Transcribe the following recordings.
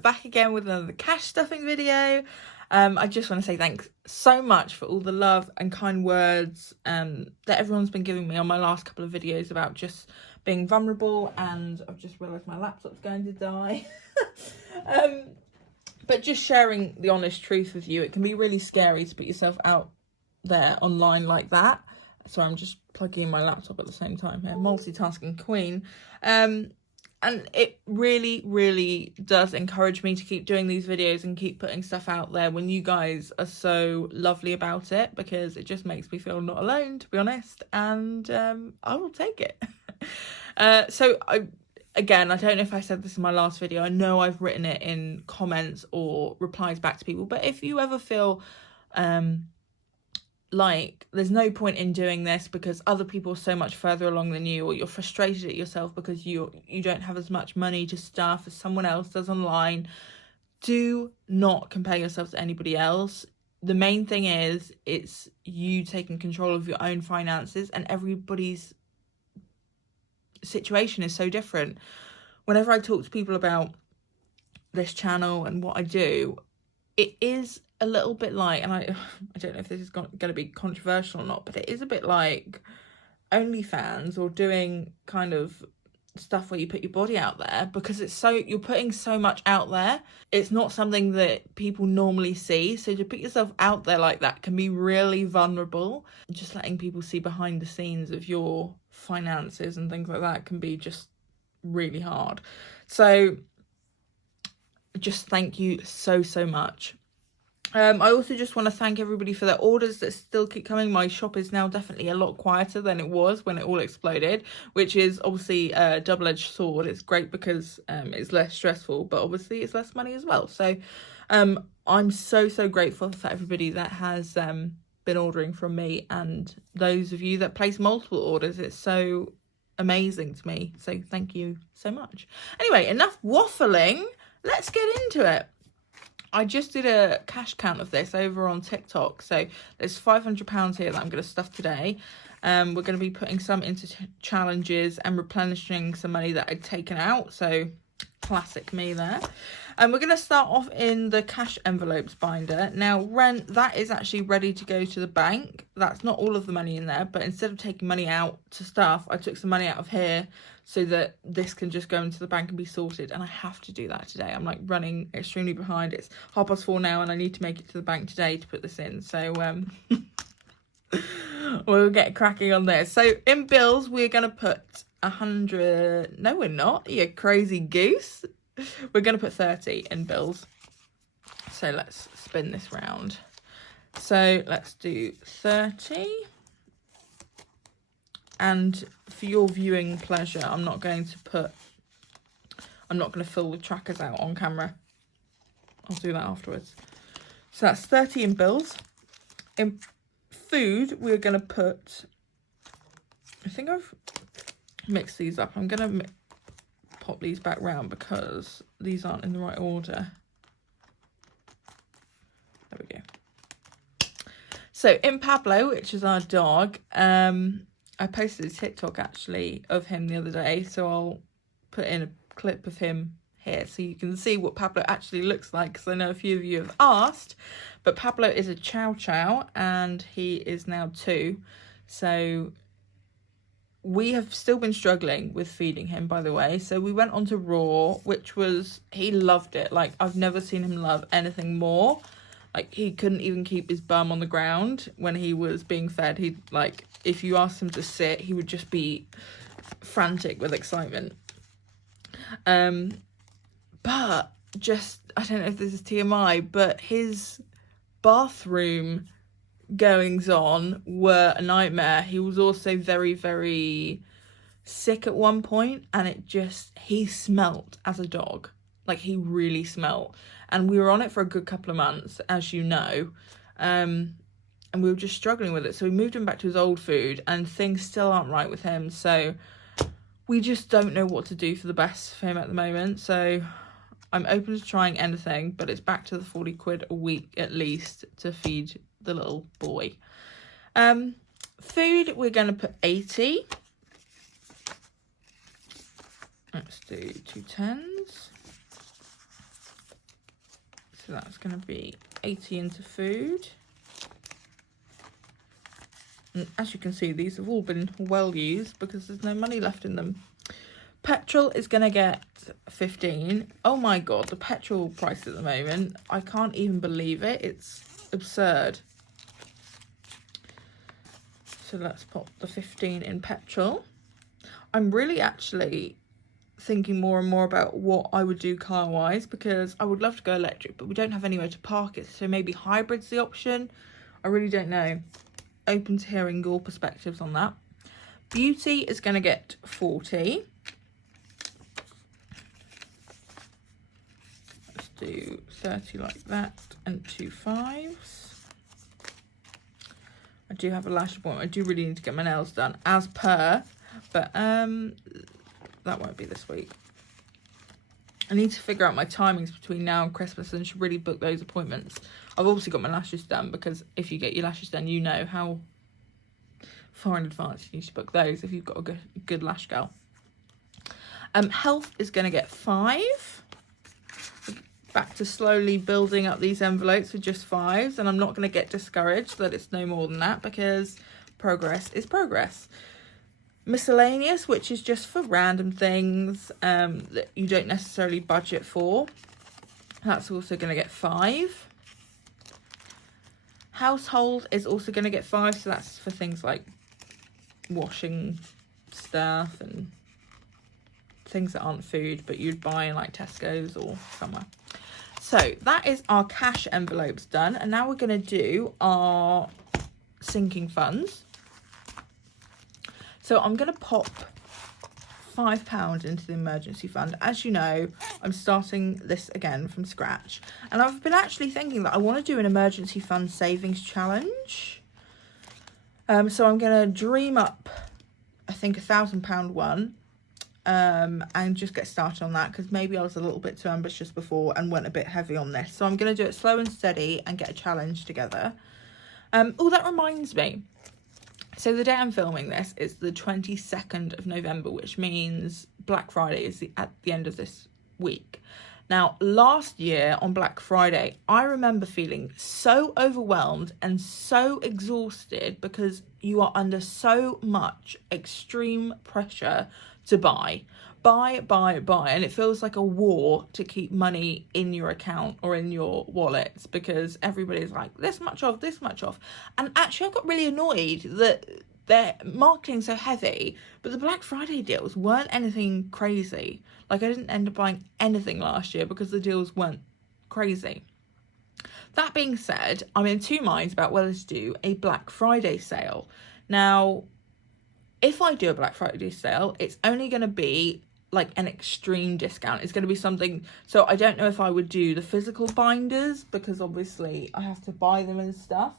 back again with another cash stuffing video. I just want to say thanks so much for all the love and kind words that everyone's been giving me on my last couple of videos about just being vulnerable, and I've just realised my laptop's going to die. But just sharing the honest truth with you, it can be really scary to put yourself out there online like that. So I'm just plugging in my laptop at the same time here, multitasking queen. And it really, really does encourage me to keep doing these videos and keep putting stuff out there when you guys are so lovely about it, because it just makes me feel not alone, to be honest, and I will take it. Again, I don't know if I said this in my last video. I know I've written it in comments or replies back to people, but if you ever feel like there's no point in doing this because other people are so much further along than you, or you're frustrated at yourself because you don't have as much money to stuff as someone else does online, do not compare yourself to anybody else. The main thing is it's you taking control of your own finances, and everybody's situation is so different. Whenever I talk to people about this channel and what I do, it is a little bit like, and I don't know if this is going to be controversial or not, but it is a bit like OnlyFans or doing kind of stuff where you put your body out there, because you're putting so much out there. It's not something that people normally see, so to put yourself out there like that can be really vulnerable. Just letting people see behind the scenes of your finances and things like that can be just really hard. So just thank you so much. I also just want to thank everybody for their orders that still keep coming. My shop is now definitely a lot quieter than it was when it all exploded, which is obviously a double-edged sword. It's great because it's less stressful, but obviously it's less money as well. So I'm so grateful for everybody that has been ordering from me, and those of you that place multiple orders. It's so amazing to me. So thank you so much. Anyway, enough waffling. Let's get into it. I just did a cash count of this over on TikTok. So there's £500 here that I'm going to stuff today. We're going to be putting some into challenges and replenishing some money that I'd taken out. So classic me there. And we're going to start off in the cash envelopes binder. Now, rent, that is actually ready to go to the bank. That's not all of the money in there, but instead of taking money out to stuff, I took some money out of here so that this can just go into the bank and be sorted. And I have to do that today. I'm like running extremely behind. It's 4:30 now and I need to make it to the bank today to put this in. So we'll get cracking on this. So in bills, we're going to put 100. No, we're not. You crazy goose. We're going to put 30 in bills. So let's spin this round. So let's do 30. And for your viewing pleasure, I'm not going to fill the trackers out on camera. I'll do that afterwards. So that's 30 in bills. In food, we're going to put, I think I've mixed these up. I'm going to pop these back round because these aren't in the right order. There we go. So in Pablo, which is our dog, I posted a TikTok actually of him the other day, so I'll put in a clip of him here so you can see what Pablo actually looks like, because I know a few of you have asked. But Pablo is a chow chow and he is now 2, so we have still been struggling with feeding him, by the way. So we went on to raw, which was, he loved it. Like, I've never seen him love anything more. Like, he couldn't even keep his bum on the ground when he was being fed. He'd, like, if you asked him to sit, he would just be frantic with excitement. But just, I don't know if this is TMI, but his bathroom goings on were a nightmare. He was also very sick at one point, and he smelt as a dog. Like, he really smelt. And we were on it for a good couple of months, as you know, and we were just struggling with it. So we moved him back to his old food, and things still aren't right with him. So we just don't know what to do for the best for him at the moment. So I'm open to trying anything, but it's back to the 40 quid a week at least to feed the little boy. Food, we're going to put 80. Let's do 2 10s. So that's going to be 80 into food. And as you can see, these have all been well used because there's no money left in them. Petrol is going to get 15. Oh my God, the petrol price at the moment, I can't even believe it. It's absurd. So let's pop the 15 in petrol. I'm really actually thinking more and more about what I would do car-wise, because I would love to go electric, but we don't have anywhere to park it. So maybe hybrid's the option. I really don't know. Open to hearing your perspectives on that. Beauty is going to get 40. Let's do 30 like that and 2 5s. I do have a lash appointment. I do really need to get my nails done as per, but that won't be this week. I need to figure out my timings between now and Christmas and should really book those appointments. I've obviously got my lashes done, because if you get your lashes done, you know how far in advance you need to book those if you've got a good lash girl. Health is going to get 5. Back to slowly building up these envelopes with just 5s, and I'm not going to get discouraged that it's no more than that, because progress is progress. Miscellaneous, which is just for random things that you don't necessarily budget for, that's also going to get 5. Household is also going to get 5, so that's for things like washing stuff and things that aren't food but you'd buy in like Tesco's or somewhere. So that is our cash envelopes done, and now we're going to do our sinking funds. So I'm going to pop £5 into the emergency fund. As you know, I'm starting this again from scratch, and I've been actually thinking that I want to do an emergency fund savings challenge. So I'm going to dream up, I think, £1,000 one, and just get started on that, because maybe I was a little bit too ambitious before and went a bit heavy on this. So I'm going to do it slow and steady and get a challenge together. Oh, that reminds me. So the day I'm filming this is the 22nd of November, which means Black Friday is at the end of this week. Now, last year on Black Friday, I remember feeling so overwhelmed and so exhausted because you are under so much extreme pressure to buy. And it feels like a war to keep money in your account or in your wallets, because everybody's like, this much off. And actually, I got really annoyed that they're marketing so heavy, but the Black Friday deals weren't anything crazy. Like, I didn't end up buying anything last year because the deals weren't crazy. That being said, I'm in two minds about whether to do a Black Friday sale. Now, if I do a Black Friday sale, it's only going to be like an extreme discount. It's going to be something, so I don't know if I would do the physical binders, because obviously I have to buy them and stuff,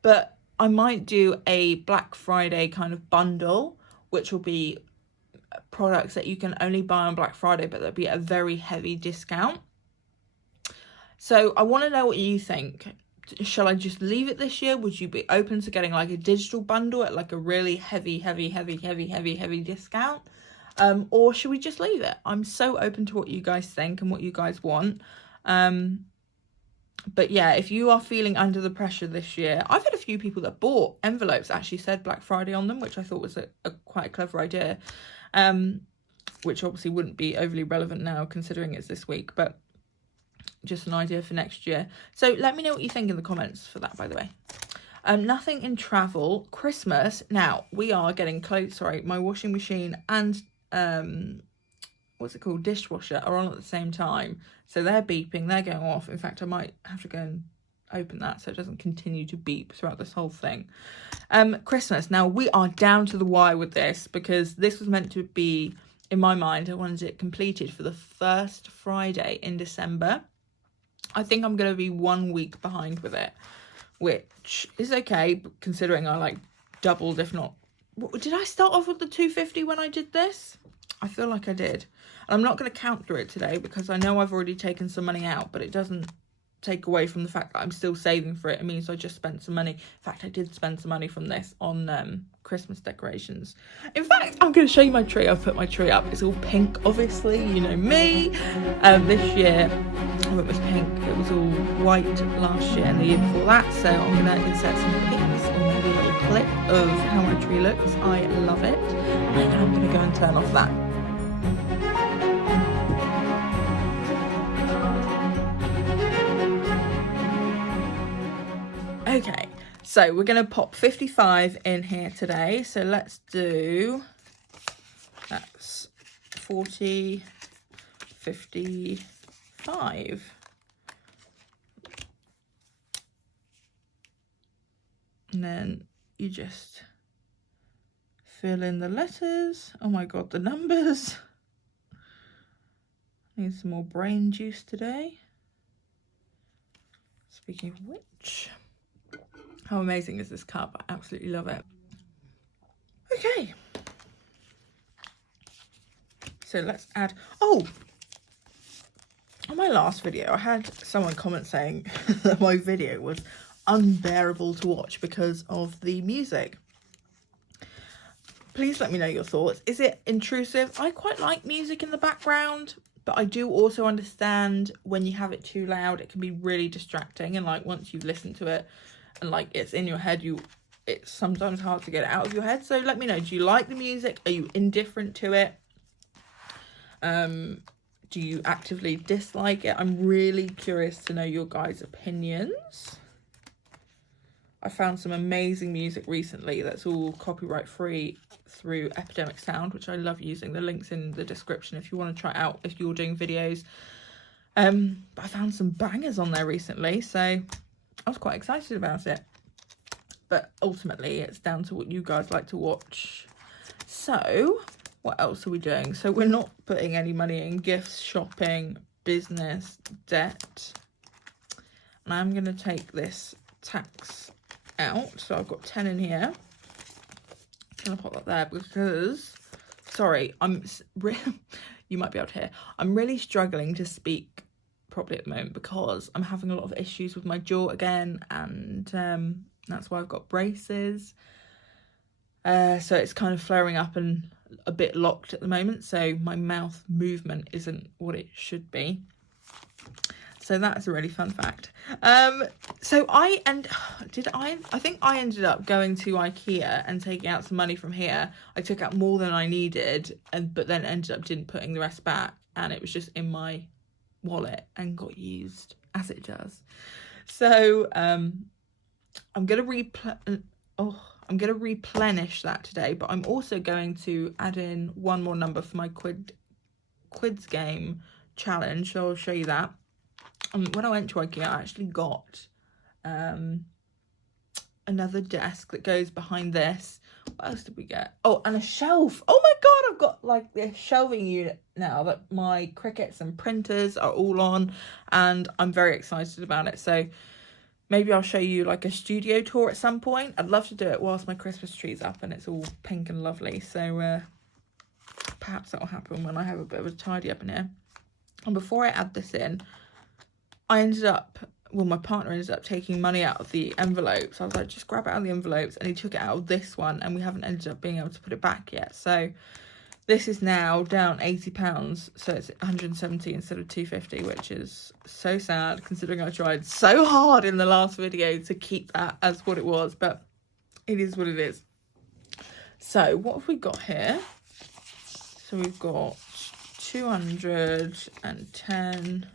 but I might do a Black Friday kind of bundle, which will be products that you can only buy on Black Friday, but there'll be a very heavy discount. So I want to know what you think. Shall I just leave it this year? Would you be open to getting like a digital bundle at like a really heavy discount? Or should we just leave it? I'm so open to what you guys think and what you guys want. But yeah, if you are feeling under the pressure this year, I've had a few people that bought envelopes actually said Black Friday on them, which I thought was a quite a clever idea. Which obviously wouldn't be overly relevant now considering it's this week, but just an idea for next year. So let me know what you think in the comments for that, by the way. Nothing in travel. Christmas. Now, we are getting clothes. Sorry, my washing machine and what's it called, dishwasher are on at the same time, so they're beeping, they're going off. In fact, I might have to go and open that so it doesn't continue to beep throughout this whole thing. Christmas. Now, we are down to the wire with this, because this was meant to be, in my mind, I wanted it completed for the first Friday in December. I think I'm going to be 1 week behind with it, which is okay considering I like doubled, if not. Did I start off with the 250 when I did this? I feel like I did. And I'm not going to count through it today because I know I've already taken some money out, but it doesn't take away from the fact that I'm still saving for it. It means I just spent some money. In fact, I did spend some money from this on Christmas decorations. In fact, I'm going to show you my tree. I've put my tree up. It's all pink, obviously. You know me. This year, Oh, it was pink. It was all white last year and the year before that. So I'm going to insert some pics or maybe a little clip of how my tree looks. I love it. And I'm going to go and turn off that. Okay, so we're going to pop 55 in here today. So let's do, that's 40, 55. And then you just fill in the letters. Oh my God, the numbers. Need some more brain juice today. Speaking of which, how amazing is this cup? I absolutely love it. Okay. So let's add, oh, on my last video, I had someone comment saying that my video was unbearable to watch because of the music. Please let me know your thoughts. Is it intrusive? I quite like music in the background, but I do also understand when you have it too loud, it can be really distracting. And like once you've listened to it and like it's in your head, it's sometimes hard to get it out of your head. So let me know, do you like the music? Are you indifferent to it? Do you actively dislike it? I'm really curious to know your guys' opinions. I found some amazing music recently that's all copyright free through Epidemic Sound, which I love using. The link's in the description if you want to try it out if you're doing videos. But I found some bangers on there recently, so I was quite excited about it. But ultimately, it's down to what you guys like to watch. So what else are we doing? So we're not putting any money in gifts, shopping, business, debt. And I'm going to take this tax out. So I've got 10 in here. I'm going to pop that there because, sorry, you might be able to hear. I'm really struggling to speak properly at the moment because I'm having a lot of issues with my jaw again. And that's why I've got braces. So it's kind of flaring up and a bit locked at the moment, so my mouth movement isn't what it should be. So that's a really fun fact. So I think I ended up going to IKEA and taking out some money from here. I took out more than I needed, but then ended up didn't putting the rest back, and it was just in my wallet and got used as it does. So I'm gonna replenish that today, but I'm also going to add in one more number for my quids game challenge, so I'll show you that. When I went to IKEA, I actually got another desk that goes behind this. What else did we get? Oh, and a shelf. Oh my God, I've got like this shelving unit now that my Cricuts and printers are all on, and I'm very excited about it. So maybe I'll show you like a studio tour at some point. I'd love to do it whilst my Christmas tree's up and it's all pink and lovely. So perhaps that'll happen when I have a bit of a tidy up in here. And before I add this in, my partner ended up taking money out of the envelopes. I was like, just grab it out of the envelopes. And he took it out of this one and we haven't ended up being able to put it back yet. So this is now down £80, so it's 170 instead of 250, which is so sad considering I tried so hard in the last video to keep that as what it was, but it is what it is. So what have we got here? So we've got 210,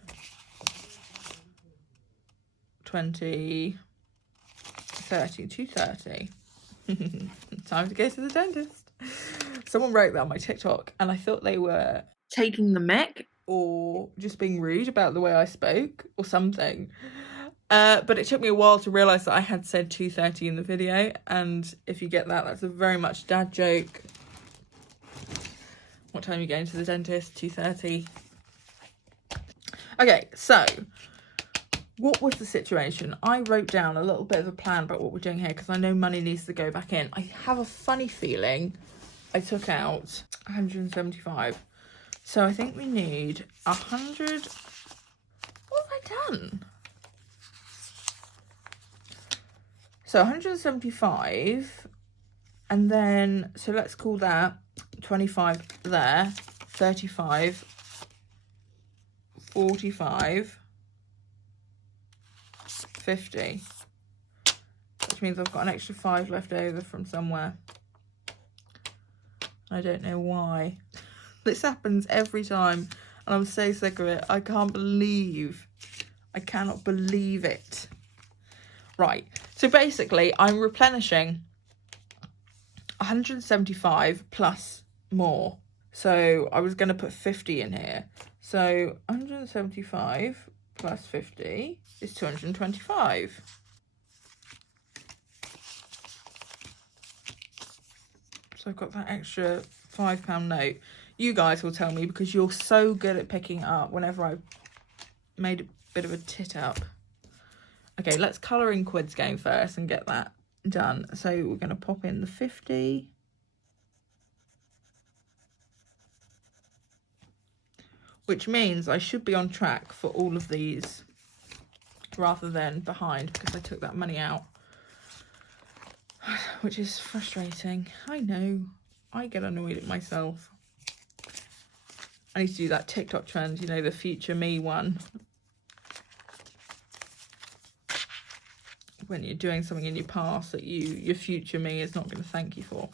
20, 30, 230. Time to go to the dentist. Someone wrote that on my TikTok and I thought they were taking the mick or just being rude about the way I spoke or something. But it took me a while to realise that I had said 2:30 in the video, and if you get that, that's a very much dad joke. What time are you going to the dentist? 2:30. Okay, so what was the situation? I wrote down a little bit of a plan about what we're doing here because I know money needs to go back in. I have a funny feeling I took out 175. So I think we need 100. What have I done? So 175, and then, so let's call that 25 there, 35, 45, 50, which means I've got an extra 5 left over from somewhere. I don't know why. This happens every time, and I'm so sick of it. I cannot believe it. Right, so basically I'm replenishing 175 plus more. So I was going to put 50 in here. So 175 plus 50 is 225. So I've got that extra £5 note. You guys will tell me because you're so good at picking up whenever I've made a bit of a tit up. Okay, let's colour in quids game first and get that done. So we're going to pop in the 50. Which means I should be on track for all of these rather than behind because I took that money out. Which is frustrating. I know. I get annoyed at myself. I need to do that TikTok trend, you know, the future me one. When you're doing something in your past that your future me is not going to thank you for.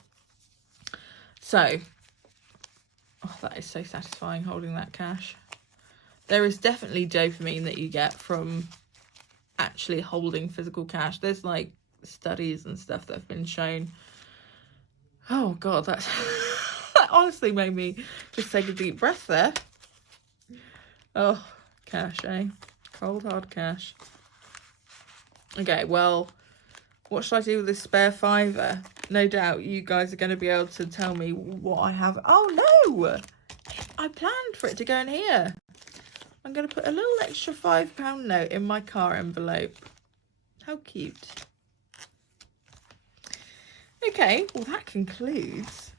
So, oh, that is so satisfying holding that cash. There is definitely dopamine that you get from actually holding physical cash. There's like studies and stuff that have been shown. Oh God, that honestly made me just take a deep breath there. Oh, cash, eh? Cold hard cash. Okay, well, what should I do with this spare £5? No doubt you guys are going to be able to tell me what I have. Oh no! I planned for it to go in here. I'm going to put a little extra £5 note in my car envelope. How cute. Okay, well that concludes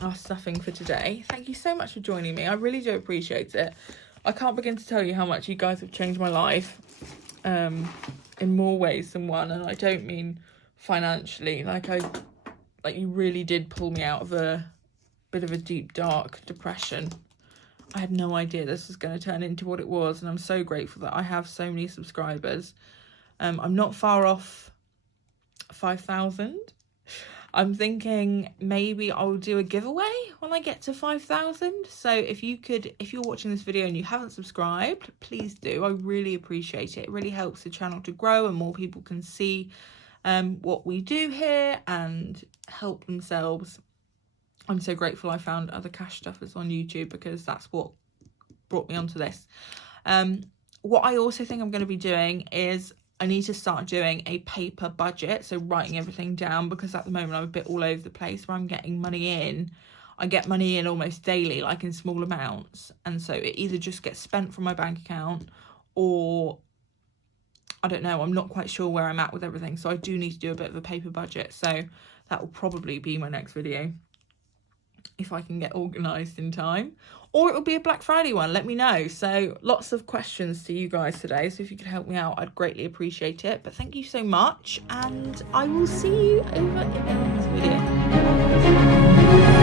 our stuffing for today. Thank you so much for joining me. I really do appreciate it. I can't begin to tell you how much you guys have changed my life in more ways than one, and I don't mean financially. Like you really did pull me out of a bit of a deep dark depression. I had no idea this was going to turn into what it was, and I'm so grateful that I have so many subscribers. I'm not far off 5,000. I'm thinking maybe I'll do a giveaway when I get to 5,000. So if you're watching this video and you haven't subscribed, please do. I really appreciate it. It really helps the channel to grow and more people can see what we do here and help themselves. I'm so grateful I found other cash stuffers on YouTube because that's what brought me onto this. What I also think I'm going to be doing is I need to start doing a paper budget, so writing everything down, because at the moment I'm a bit all over the place where I'm getting money in. I get money in almost daily, like in small amounts, and so it either just gets spent from my bank account or I don't know, I'm not quite sure where I'm at with everything, so I do need to do a bit of a paper budget. So that will probably be my next video if I can get organised in time, or it will be a Black Friday one. Let me know. So lots of questions to you guys today, so if you could help me out, I'd greatly appreciate it. But thank you so much, and I will see you over in the next video.